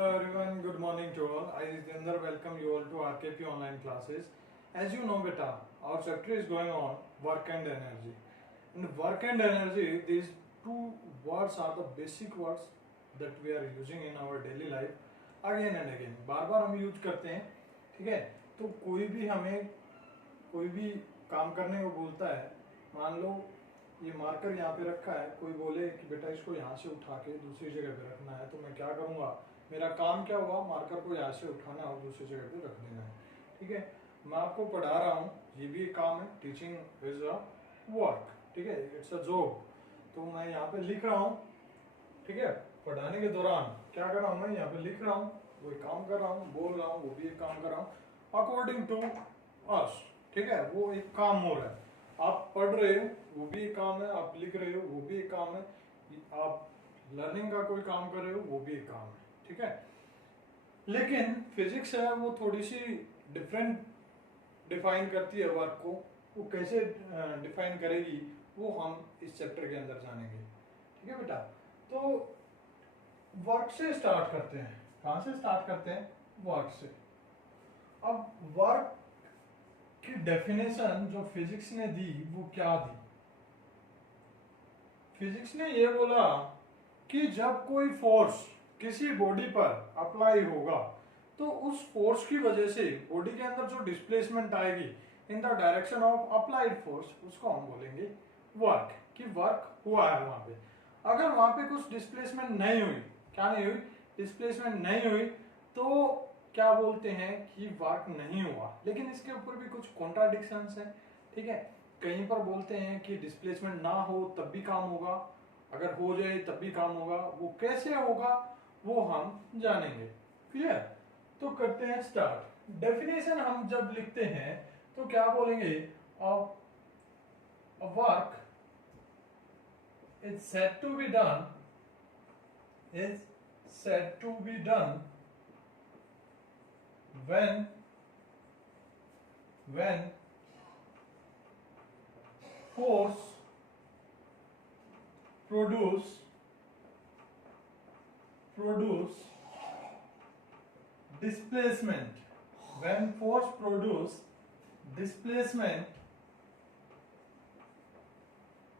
Hello everyone, good morning to all. I Jitendra welcome you all to RKP online classes. As you know beta, our chapter is going on work and energy. In work and energy, these two words are the basic words that we are using in our daily life again and again. बार बार हम use करते हैं, ठीक है? तो कोई भी हमें कोई भी काम करने को बोलता है, मान लो ये मार्कर यहाँ पे रखा है, कोई बोले कि बेटा इसको यहाँ से उठा के दूसरी जगह पे रखना है, तो मैं क्या करूँगा? मेरा काम क्या होगा? मार्कर को यहाँ से उठाना और दूसरी जगह पे रख देना है, ठीक है? मैं आपको पढ़ा रहा हूँ, ये भी एक काम है, टीचिंग इज अ वर्क, ठीक है, इट्स अ जॉब। तो मैं यहाँ पे लिख रहा हूँ, ठीक है, पढ़ाने के दौरान क्या कर रहा हूँ, मैं यहाँ पे लिख रहा हूँ, वो एक काम कर रहा हूँ, बोल रहा हूँ, वो भी एक काम कर रहा हूँ अकॉर्डिंग टू अस, ठीक है, वो एक काम हो रहा है। आप पढ़ रहे हो वो भी एक काम है, आप लिख रहे हो वो भी एक काम है, आप लर्निंग का कोई काम कर रहे हो वो भी एक काम है, ठीक है। लेकिन फिजिक्स है वो थोड़ी सी डिफरेंट डिफाइन करती है वर्क को, वो कैसे डिफाइन करेगी वो हम इस चैप्टर के अंदर जानेंगे, ठीक है बेटा। तो वर्क से स्टार्ट करते हैं, कहाँ से स्टार्ट करते हैं? वर्क से। अब वर्क की डेफिनेशन जो फिजिक्स ने दी वो क्या दी? फिजिक्स ने ये बोला कि जब कोई फोर्स किसी बॉडी पर अप्लाई होगा तो उस फोर्स की वजह से बॉडी के अंदर जो डिस्प्लेसमेंट आएगी इन the direction of applied force, उसको हम बोलेंगे वर्क, कि वर्क हुआ है वहां पे। अगर वहां पे कुछ डिस्प्लेसमेंट नहीं हुई, क्या नहीं हुई? डिस्प्लेसमेंट नहीं हुई, तो क्या बोलते हैं कि वर्क नहीं हुआ। लेकिन इसके ऊपर भी कुछ कॉन्ट्राडिक्शंस हैं, ठीक है। कहीं पर बोलते हैं कि डिस्प्लेसमेंट ना हो तब भी काम होगा, अगर हो जाए तब भी काम होगा। वो कैसे होगा वो हम जानेंगे, क्लियर? तो करते हैं स्टार्ट। डेफिनेशन हम जब लिखते हैं तो क्या बोलेंगे? Work is said to be done, is said to be done when force produce displacement, when force produce displacement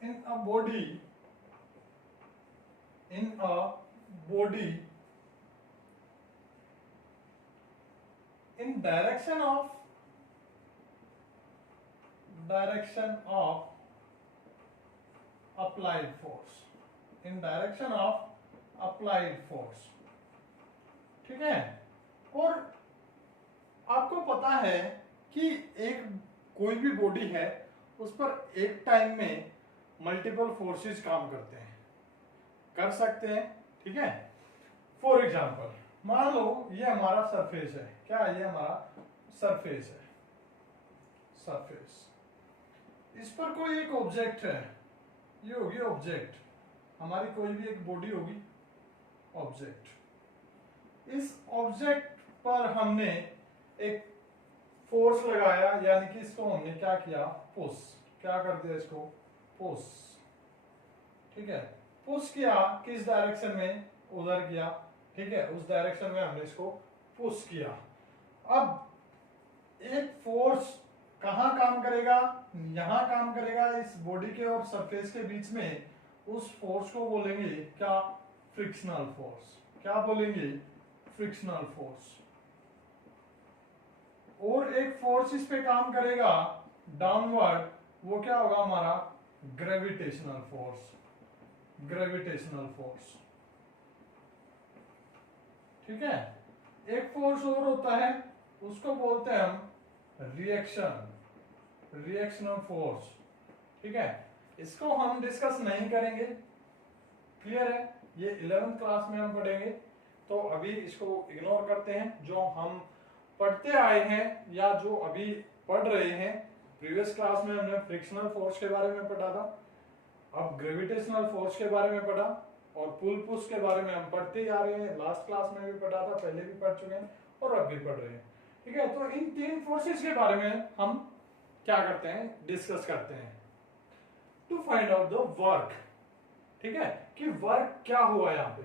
in a body in direction of applied force, in direction of applied force, ठीक है। और आपको पता है कि एक कोई भी बॉडी है उस पर एक टाइम में मल्टीपल फोर्सेस काम करते हैं, कर सकते हैं, ठीक है। फॉर एग्जाम्पल मान लो ये हमारा सरफेस है, क्या है? ये हमारा सरफेस है, सरफेस। इस पर कोई एक ऑब्जेक्ट है, ये होगी ऑब्जेक्ट, हमारी कोई भी एक बॉडी होगी ऑब्जेक्ट। इस ऑब्जेक्ट पर हमने एक फोर्स लगाया, यानी कि इसको हमने क्या किया? पुश, क्या कर दिया? इसको पुश, ठीक है। पुश किया किस डायरेक्शन में? उधर किया, ठीक है, उस डायरेक्शन में हमने इसको पुश किया। अब एक फोर्स कहाँ काम करेगा? यहां काम करेगा, इस बॉडी के और सरफेस के बीच में। उस फोर्स को बोलेंगे क्या? Frictional force. क्या बोलेंगे? Frictional force. और एक फोर्स इस पे काम करेगा डाउनवर्ड, वो क्या होगा हमारा? ग्रेविटेशनल फोर्स, ग्रेविटेशनल फोर्स, ठीक है। एक फोर्स और होता है, उसको बोलते हैं हम रिएक्शन, रिएक्शनल फोर्स, ठीक है। इसको हम डिस्कस नहीं करेंगे, क्लियर है? ये 11th क्लास में हम पढ़ेंगे, तो अभी इसको इग्नोर करते हैं। जो हम पढ़ते आए हैं या जो अभी पढ़ रहे हैं, प्रीवियस क्लास में हमने फ्रिक्शनल फोर्स के बारे में पढ़ा था, अब ग्रेविटेशनल फोर्स के बारे में पढ़ा, और पुल पुश के बारे में हम पढ़ते ही आ रहे हैं। लास्ट क्लास में भी पढ़ा था, पहले भी पढ़ चुके हैं और अब भी पढ़ रहे हैं, ठीक है। तो इन तीन फोर्सेस के बारे में हम क्या करते हैं? डिस्कस करते हैं to find out the work, ठीक है, कि वर्क क्या हुआ यहाँ पे।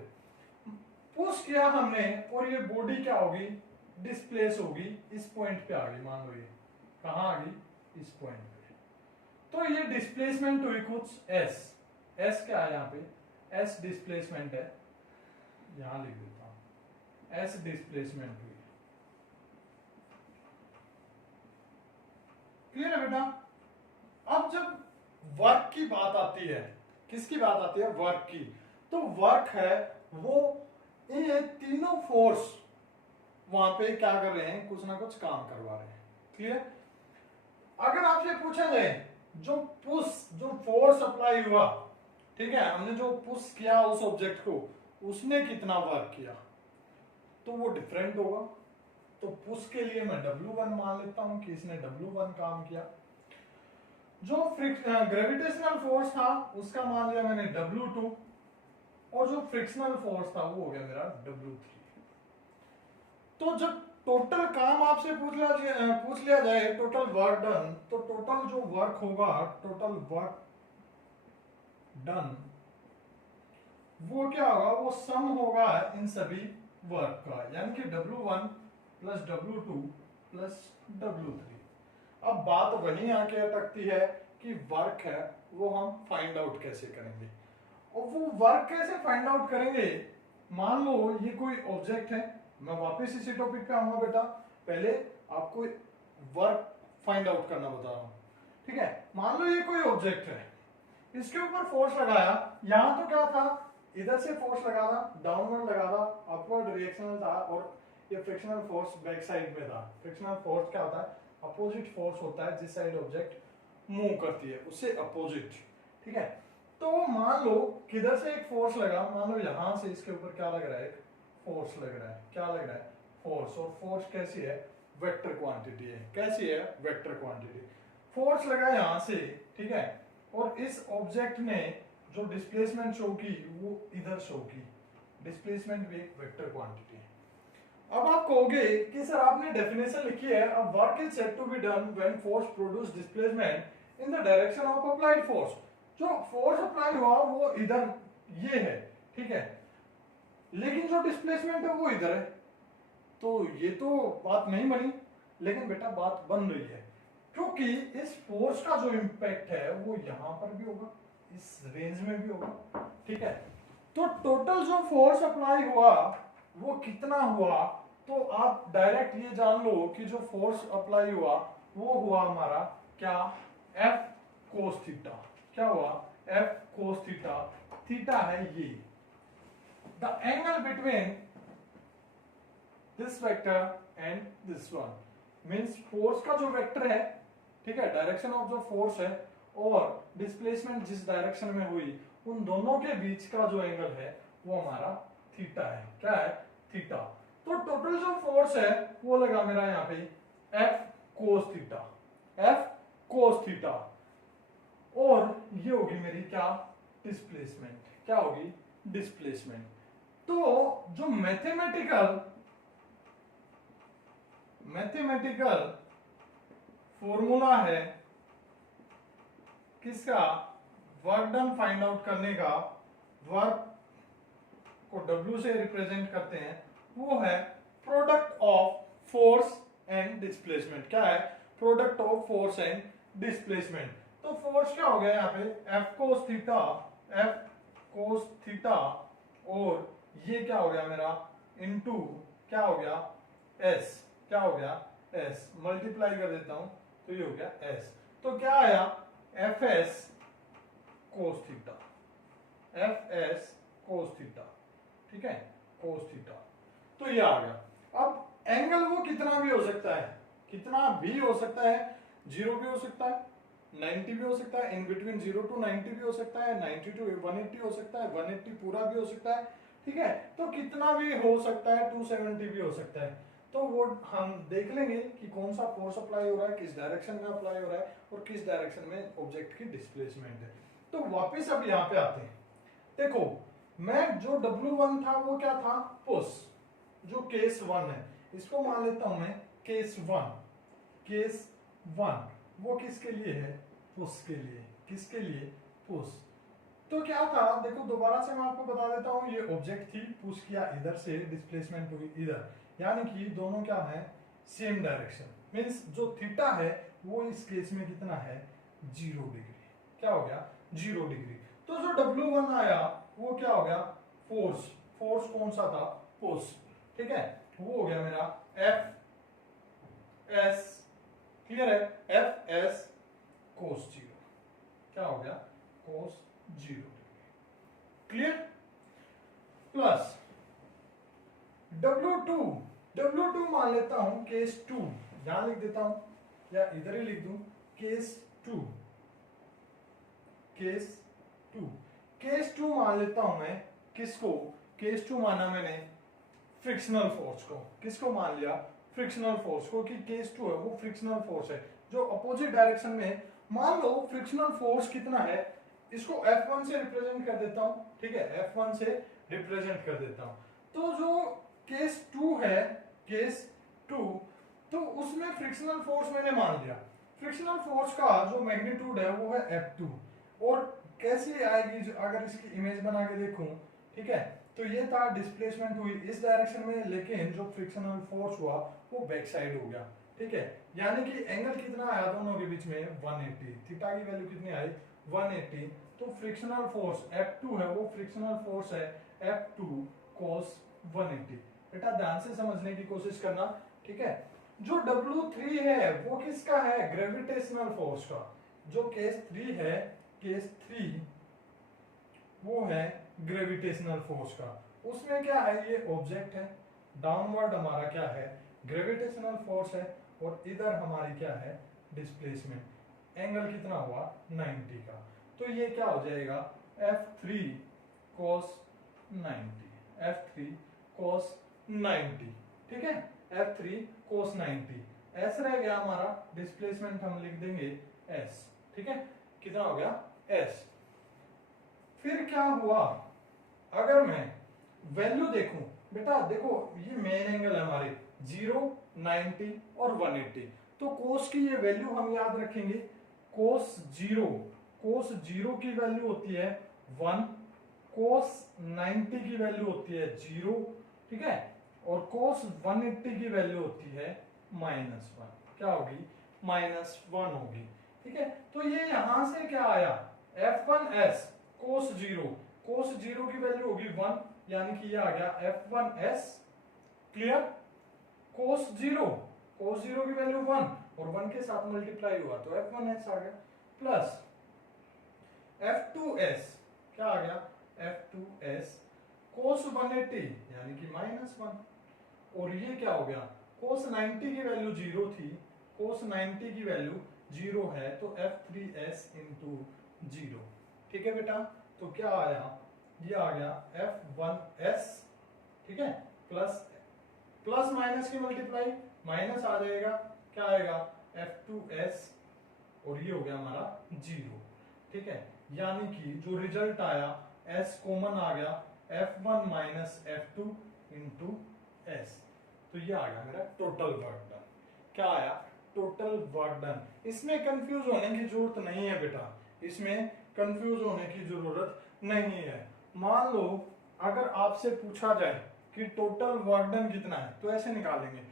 पुश किया हमने और ये बॉडी क्या होगी, डिस्प्लेस होगी, इस पॉइंट पे आ गई, मान लो ये कहां आ गई, इस पॉइंट पे। तो ये डिस्प्लेसमेंट हुई कुछ एस, एस क्या है यहाँ पे, एस डिस्प्लेसमेंट है, यहां लिख देता हूं, एस डिस्प्लेसमेंट हुई। क्लियर है बेटा। अब जब वर्क की बात आती है, किसकी बात आती है, वर्क की, तो वर्क है वो ये तीनों फोर्स वहां पे क्या कर रहे हैं, कुछ ना कुछ काम करवा रहे हैं। क्लियर। अगर आपसे पूछा जाए जो पुश, जो फोर्स अप्लाई हुआ, ठीक है, हमने जो पुश किया उस ऑब्जेक्ट को, उसने कितना वर्क किया, तो वो डिफरेंट होगा। तो पुश के लिए मैं W1 मान लेता हूं कि इसने W1 काम किया। जो ग्रेविटेशनल फोर्स था उसका मान लिया मैंने W2, और जो फ्रिक्शनल फोर्स था वो हो गया मेरा W3। तो जब टोटल काम आपसे पूछ लिया जाए, टोटल वर्क डन, तो टोटल जो वर्क होगा, टोटल वर्क डन वो क्या होगा, वो सम होगा इन सभी वर्क का, यानी कि W1 plus W2 plus W3। अब बात वहीं आके अटकती है कि वर्क है वो हम फाइंड आउट कैसे करेंगे, और वो वर्क कैसे फाइंड आउट करेंगे। मान लो ये कोई ऑब्जेक्ट है, मैं वापस इसी टॉपिक पे आऊंगा बेटा, पहले आपको वर्क फाइंड आउट करना बता रहा हूं, ठीक है। मान लो ये कोई ऑब्जेक्ट है, इसके ऊपर फोर्स लगाया, यहां तो क्या था, इधर से फोर्स लगा था, डाउनवर्ड लगा था, अपवर्ड रिएक्शनल था, और ये फ्रिक्शनल फोर्स बैक साइड में था। फ्रिक्शनल फोर्स क्या होता है, अपोजिट फोर्स होता है, जिस साइड ऑब्जेक्ट मूव करती है उससे अपोजिट, ठीक है। तो मान लो किधर से एक फोर्स लगा, मान लो यहां से इसके ऊपर क्या लग रहा है, एक फोर्स लग रहा है, क्या लग रहा है, फोर्स। और फोर्स कैसी है, वेक्टर क्वांटिटी है। कैसी है, वेक्टर क्वांटिटी। फोर्स लगा यहां से, ठीक है, और इस ऑब्जेक्ट ने जो डिस्प्लेसमेंट शो की वो इधर शो की। डिस्प्लेसमेंट भी एक वेक्टर क्वांटिटी है। अब आप कहोगे कि सर आपने डेफिनेशन लिखी है, अब work is said to be done when force produce displacement in the direction of applied force. जो फोर्स अप्लाई हुआ वो इधर ये है, ठीक है, लेकिन जो डिस्प्लेसमेंट है वो इधर है। तो ये तो बात नहीं बनी, लेकिन बेटा बात बन रही है, क्योंकि इस फोर्स का जो इंपैक्ट है वो यहां पर भी होगा, इस रेंज में भी होगा, ठीक है। तो टोटल जो फोर्स अप्लाई हुआ वो कितना हुआ, तो आप डायरेक्ट ये जान लो कि जो फोर्स अप्लाई हुआ वो हुआ हमारा क्या, F cos थीटा। क्या हुआ, F cos थीटा। थीटा है ये the angle between this vector and this one, means force का जो वेक्टर है, ठीक है, डायरेक्शन ऑफ जो फोर्स है और डिस्प्लेसमेंट जिस डायरेक्शन में हुई, उन दोनों के बीच का जो एंगल है वो हमारा थीटा है। क्या है, थीटा। तो टोटल जो फोर्स है वो लगा मेरा यहाँ पे F cos theta, F cos theta, और ये होगी मेरी क्या, डिस्प्लेसमेंट। क्या होगी, डिस्प्लेसमेंट। तो जो मैथमेटिकल फॉर्मूला है किसका, वर्क डन फाइंड आउट करने का, वर्क को W से रिप्रेजेंट करते हैं, वो है product of force and displacement. क्या है, product of force and displacement. तो फोर्स क्या हो गया यहाँ पे, F cos theta, F cos theta, और ये क्या हो गया मेरा, इनटू क्या हो गया, S। क्या हो गया, S। मल्टीप्लाई कर देता हूं तो ये हो गया S। तो क्या आया, Fs cos theta, Fs cos theta, ठीक है, cos थीटा। तो ये आ गया। अब एंगल वो कितना भी हो सकता है, कितना भी हो सकता है, 0 भी हो सकता है, 90 भी हो सकता है, इन बिटवीन 0 to 90 भी हो सकता है, 90 to 180 हो सकता है, 180 पूरा भी हो सकता है, ठीक है। तो कितना भी हो सकता है, 270 भी हो सकता है। तो वो हम देख लेंगे कि कौन सा फोर्स अप्लाई हो रहा है, किस डायरेक्शन में अप्लाई हो रहा है, और किस डायरेक्शन में ऑब्जेक्ट की डिस्प्लेसमेंट है। तो वापिस अब यहाँ पे आते हैं। देखो मैं जो W1 था वो क्या था, पुश, जो केस 1 है, इसको मान लेता हूं मैं केस 1। केस 1 वो किसके लिए है, पुश के लिए। किसके लिए, पुश। तो क्या था, देखो दोबारा से मैं आपको बता देता हूँ, ये ऑब्जेक्ट थी, पुश किया इधर से, डिस्प्लेसमेंट हुई इधर, यानी कि दोनों क्या है, सेम डायरेक्शन। मींस जो थीटा है वो इस केस में कितना है, 0 डिग्री। क्या हो गया, 0 डिग्री। तो जो W1 आया वो क्या हो गया, फोर्स। फोर्स कौन सा था, पुश। ठीक है, वो हो गया मेरा एफ एस, क्लियर है, एफ एस कोस 0। क्या हो गया, कोस 0 degree, clear. Plus W2, W2 मान लेता हूं केस 2, यहां लिख देता हूं या इधर ही लिख दूं, केस 2, केस 2, केस 2 मान लेता हूं मैं, किसको, केस 2 माना मैंने फ्रिक्शनल फोर्स को। किसको मान लिया, फ्रिक्शनल फोर्स को, कि केस 2 है वो फ्रिक्शनल फोर्स है जो अपोजिट डायरेक्शन में। मान लो फ्रिक्शनल फोर्स कितना है, इसको F1 से रिप्रेजेंट कर देता हूं, ठीक है, F1 से रिप्रेजेंट कर देता हूं। तो जो केस 2 है, केस 2, तो उसमें फ्रिक्शनल फोर्स मैंने मान लिया। फ्रिक्शनल फोर्स का जो मैग्नीट्यूड है वो है F2। और कैसे आएगी, अगर इसकी इमेज बना के देखूं, ठीक है, तो ये था डिस्प्लेसमेंट हुई इस डायरेक्शन में, लेकिन जो फ्रिक्शनल फोर्स हुआ वो बैक साइड हो गया। ठीक है, यानी कि एंगल कितना आया दोनों के बीच में, 180। थीटा की वैल्यू कितनी आई, 180। तो फ्रिक्शनल फोर्स F2 है वो फ्रिक्शनल फोर्स है F2 cos 180। बेटा ध्यान से समझने की कोशिश करना, ठीक है। जो W3 है वो किसका है, ग्रेविटेशनल फोर्स का। जो केस 3 है, केस 3 वो है ग्रेविटेशनल फोर्स का। उसमें क्या है, ये ऑब्जेक्ट है, डाउनवर्ड हमारा क्या है, ग्रेविटेशनल फोर्स है, और इधर हमारी क्या है, डिस्प्लेसमेंट। एंगल कितना हुआ, 90 का। तो ये क्या हो जाएगा, F3 cos 90, F3 cos 90, ठीक है, F3 cos 90। S रह गया हमारा, डिस्प्लेसमेंट हम लिख देंगे S, ठीक है, कितना हो गया, S। फिर क्या हुआ, अगर मैं वैल्यू देखूं, बेटा देखो ये मेन एंगल है हमारे, 0, 90 और 180। तो कोस की ये वैल्यू हम याद रखेंगे, कोस 0, कोस 0 की वैल्यू होती है 1, कोस 90 की वैल्यू होती है 0, ठीक है, और कोस 180 की वैल्यू होती है -1। क्या होगी, -1 होगी, ठीक है। तो ये यहां से क्या आया, F1s कोस 0, कोस 0 की वैल्यू होगी 1, यानी कि ये आ गया F1s, क्लियर। कोस 0, कोस 0 की वैल्यू 1 और 1 के साथ मल्टीप्लाई हुआ तो F1s आ गया, प्लस F2s, क्या आ गया, F2s कोस 180 यानी कि -1, और ये क्या हो गया, कोस 90 की वैल्यू 0 थी, कोस 90 की वैल्यू 0 है, तो F3s इंटू 0, ठीक है बेटा। तो क्या आया, ये आ गया F1s, ठीक है, प्लस प्लस माइनस की मल्टीप्लाई, माइनस आ जाएगा, क्या आएगा, F2s, और ये हो गया हमारा 0, ठीक है। यानी कि जो रिजल्ट आया, S कॉमन आ गया, F1 minus F2 into S। तो ये आ गया मेरा टोटल वर्क डन। क्या आया, टोटल वर्क डन। इसमें कंफ्यूज होने की जरूरत नहीं है बेटा, इसमें कंफ्यूज होने की जरूरत नहीं है। मान लो अगर आपसे पूछा जाए कि टोटल वर्क डन कितना है, तो ऐसे निकालेंगे।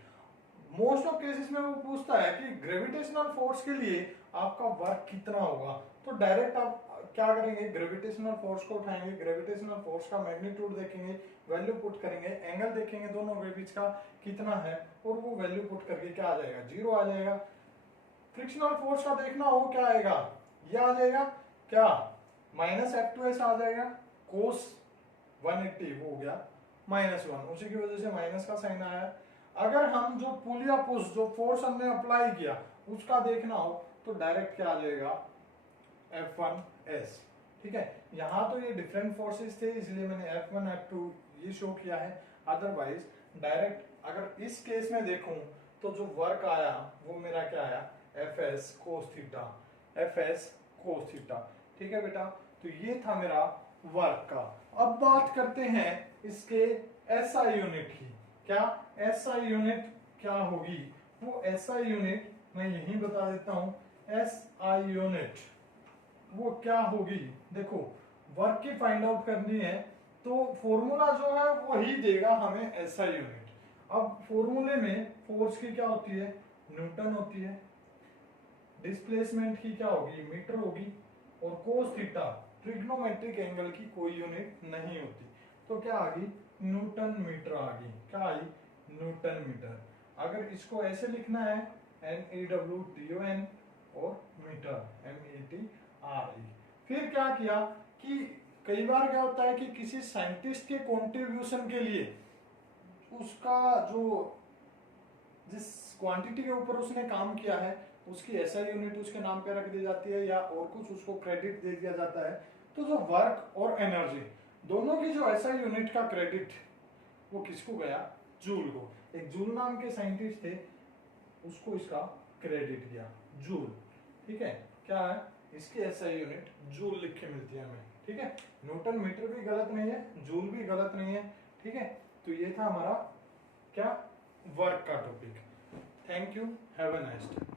मोस्ट ऑफ केसेस में वो पूछता है कि ग्रेविटेशनल फोर्स के लिए आपका वर्क कितना होगा, तो डायरेक्ट आप क्या करेंगे, ग्रेविटेशनल फोर्स को उठाएंगे, ग्रेविटेशनल फोर्स का मैग्नीट्यूड देखेंगे, वैल्यू पुट करेंगे, एंगल देखेंगे दोनों के बीच का कितना है, और वो वैल्यू पुट करके क्या आ जाएगा, 0 आ जाएगा। फ्रिक्शनल फोर्स का देखना हो, क्या आएगा, ये आ जाएगा, क्या, -F2s आ जाएगा, कोस 180 वो हो गया -1, उसी की वजह से माइनस का साइन आया। अगर हम जो पुल या पुश, जो फोर्स हमने अप्लाई किया उसका देखना हो, तो डायरेक्ट क्या आ जाएगा, F1s, ठीक है। यहां तो ये डिफरेंट फोर्सेस थे इसलिए मैंने F1 F2 ये शो किया है, अदरवाइज डायरेक्ट अगर इस केस में देखूं तो जो वर्क आया वो मेरा क्या आया, Fs cos theta, Fs cos theta, ठीक है बेटा। तो ये था मेरा वर्क का। अब बात करते हैं इसके SI यूनिट की। क्या SI यूनिट क्या होगी, वो SI यूनिट मैं यही बता देता हूं, SI यूनिट वो क्या होगी, देखो वर्क की फाइंड आउट करनी है तो फॉर्मूला जो है वो ही देगा हमें एसआई यूनिट। अब फॉर्मूले में फोर्स की क्या होती है, न्यूटन होती है, डिस्प्लेसमेंट की क्या होगी, मीटर होगी, और कोस थीटा ट्रिग्नोमेट्रिक एंगल की कोई यूनिट नहीं होती, तो क्या आ गई, न्यूटन मीटर आ गई। क्या आई, न्यूटन मीटर। अगर इसको ऐसे लिखना है NEWTON और मीटर METRE। फिर क्या किया कि कई बार क्या होता है कि किसी साइंटिस्ट के कंट्रीब्यूशन के लिए उसका जो जिस क्वांटिटी के ऊपर उसने काम किया है उसकी एसआई यूनिट उसके नाम पे रख दी जाती है या और कुछ उसको क्रेडिट दे दिया जाता है। तो जो वर्क और एनर्जी दोनों की जो एसआई यूनिट का क्रेडिट वो किसको गया, जूल को। एक जूल नाम के साइंटिस्ट थे, उसको इसका क्रेडिट गया, जूल। ठीक है, क्या है इसकी एसआई यूनिट जूल लिख के मिलती है हमें। ठीक है, न्यूटन मीटर भी गलत नहीं है, जूल भी गलत नहीं है। ठीक है, तो ये था हमारा क्या, वर्क का topic. Thank you, have a nice day.